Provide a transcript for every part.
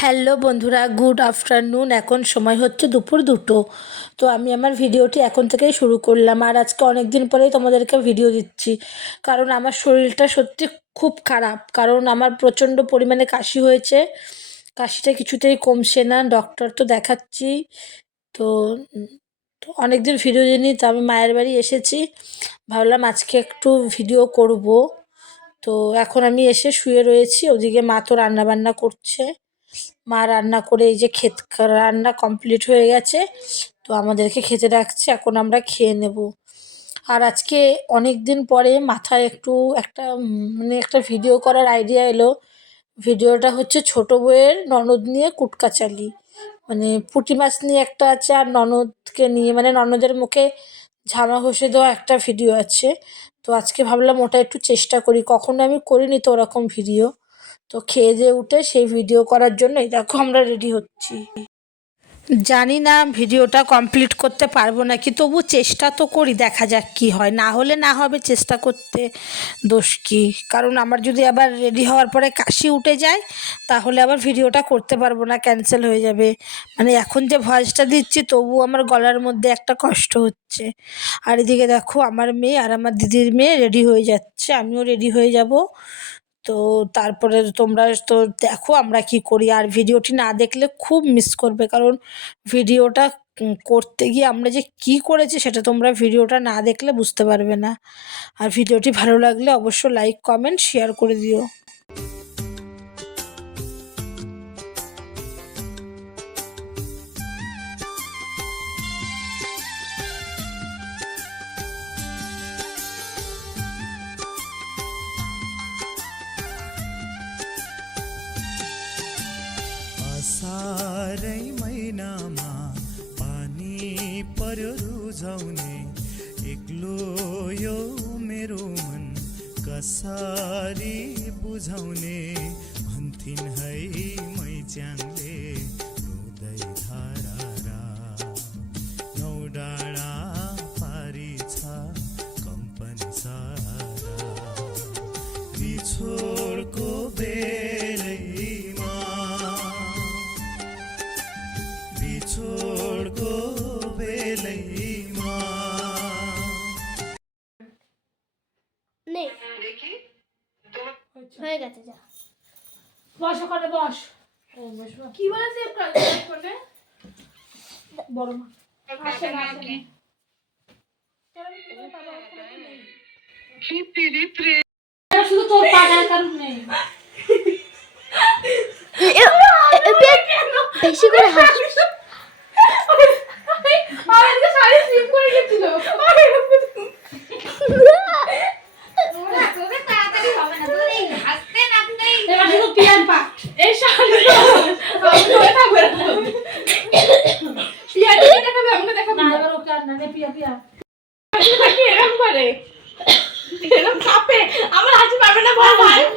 Hello বন্ধুরা, good afternoon. এখন সময় হচ্ছে দুপুর দুটো। তো আমি আমার ভিডিওটি এখন থেকেই শুরু করলাম। আর আজকে অনেক দিন পরেই তোমাদেরকে ভিডিও দিচ্ছি। কারণ আমার শরীরটা সত্যি খুব খারাপ। কারণ আমার প্রচণ্ড পরিমাণে কাশি হয়েছে। কাশিটা কিছুতেই কমছে না। ডক্টর তো দেখাচ্ছি। তো তো অনেক দিন ভিডিও দিইনি, তো আমি মায়ের বাড়ি এসেছি। ভাবলাম আজকে একটু ভিডিও করব। তো এখন আমি এসে শুয়ে রয়েছি। ওদিকে মা তো রান্নাবান্না করছে। মা রান্না করে এই যে ক্ষেত, রান্না কমপ্লিট হয়ে গেছে। তো আমাদেরকে খেতে রাখছে এখন আমরা খেয়ে নেব। আর আজকে অনেক দিন পরে মাথায় একটু একটা মানে একটা ভিডিও করার আইডিয়া এলো। ভিডিওটা হচ্ছে ছোট বউয়ের ননদ নিয়ে কুটকাচালি। মানে পুঁটি মাছ নিয়ে একটা আছে আর ননদকে নিয়ে মানে ননদের মুখে ঝামা ঘষে দেওয়া একটা ভিডিও আছে। তো আজকে ভাবলাম ওটা একটু চেষ্টা করি, কখনো আমি করিনি তো ওরকম ভিডিও তো খেয়ে দিয়ে উঠে সেই ভিডিও করার জন্য দেখো আমরা রেডি হচ্ছি। জানি না ভিডিওটা কমপ্লিট করতে পারব নাকি, তবু চেষ্টা তো করি, দেখা যাক কি হয়। না হলে না হবে, চেষ্টা করতে দোষ কি? কারণ আমার যদি আবার রেডি হওয়ার পরে কাশি উঠে যায়, তাহলে আবার ভিডিওটা করতে পারব না ক্যান্সেল হয়ে যাবে। মানে এখন যে ভয়েসটা দিচ্ছি, তবু আমার গলার মধ্যে একটা কষ্ট হচ্ছে। আর এদিকে দেখো, আমার মেয়ে আর আমার দিদির মেয়ে রেডি হয়ে যাচ্ছে, আমিও রেডি হয়ে যাব। তো তারপরে তোমরা তো দেখো আমরা কি করি। আর ভিডিওটি না দেখলে খুব মিস করবে, কারণ ভিডিওটা করতে গিয়ে আমরা যে কি করেছি সেটা তোমরা ভিডিওটা না দেখলে বুঝতে পারবে না। আর ভিডিওটি ভালো লাগলে অবশ্য লাইক কমেন্ট শেয়ার করে দিও। असारै महिनामा पानी पर्यो रुझाउने। एक्लो यो मेरो मन कसरी बुझाउने? भन्थिन् है मैच्याङले रुँदै बिछोडको बेलैमा নেই হয়ে গেছে যা বস ওখানে বস কি বলেছে ফোনে বড় মা আসেন আসেন শুধু তোর পাড়ার কারণ নেই বেশি করে হাস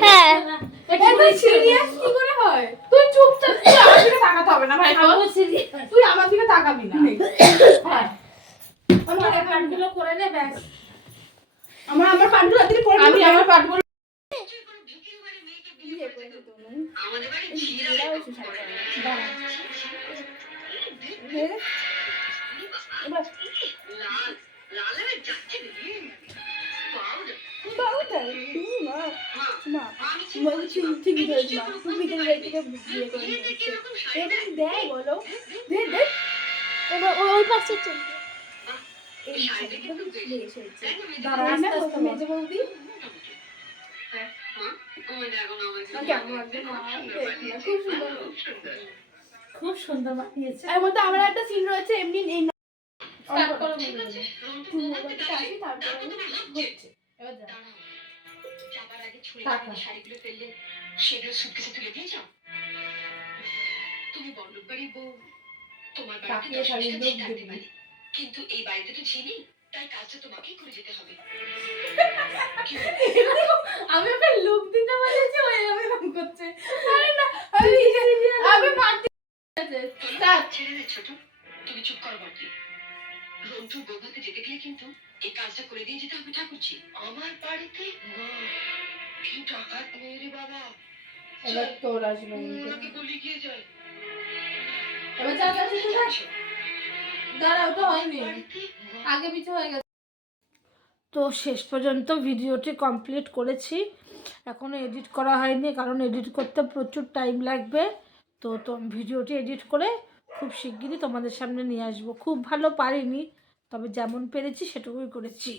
হ্যাঁ। এটা তুই চুপচাপ তুই আমার দিকে তাকাতে হবে না ভাই তুই আমার দিকে তাকাবি না। হ্যাঁ। আমার কানগুলো করে নে ব্যাস। আমার আমার পড়ে আমি আমার আস্তে বল। খুব সুন্দর বানিয়েছে। এর মধ্যে আমার একটা সিন রয়েছে এমনি স্টার্ট তারপরে হচ্ছে। শাড়িগুলো ফেললে সেগুলো সুটকেসে তুলে দিয়ে যাও। তুমি বড়লোক বাড়ির বউ তোমার বাড়িতে দশ থাকতে পারে। কিন্তু এই বাড়িতে তো ঝি নেই তাই কাজটা তোমাকেই করে যেতে হবে। আমি ওকে লুক দিতে বলেছি ও এরকম করছে। আরে না আমি আমি স্টার্ট ছেড়ে দে ছোট তুমি চুপ করো বাকি রন্টু বৌভাতে যেতে গেলে কিন্তু এই কাজটা করে দিয়ে যেতে হবে ঠাকুরজি। আমার বাড়িতে এবার তোর আসবে এবার দাঁড়া ওটা হয়নি। আগে পিছু হয়ে গেছে। তো শেষ পর্যন্ত ভিডিওটি কমপ্লিট করেছি। এখনও এডিট করা হয়নি কারণ এডিট করতে প্রচুর টাইম লাগবে। তো তো ভিডিওটি এডিট করে খুব শিগগিরই তোমাদের সামনে নিয়ে আসব। খুব ভালো পারিনি তবে যেমন পেরেছি সেটুকুই করেছি।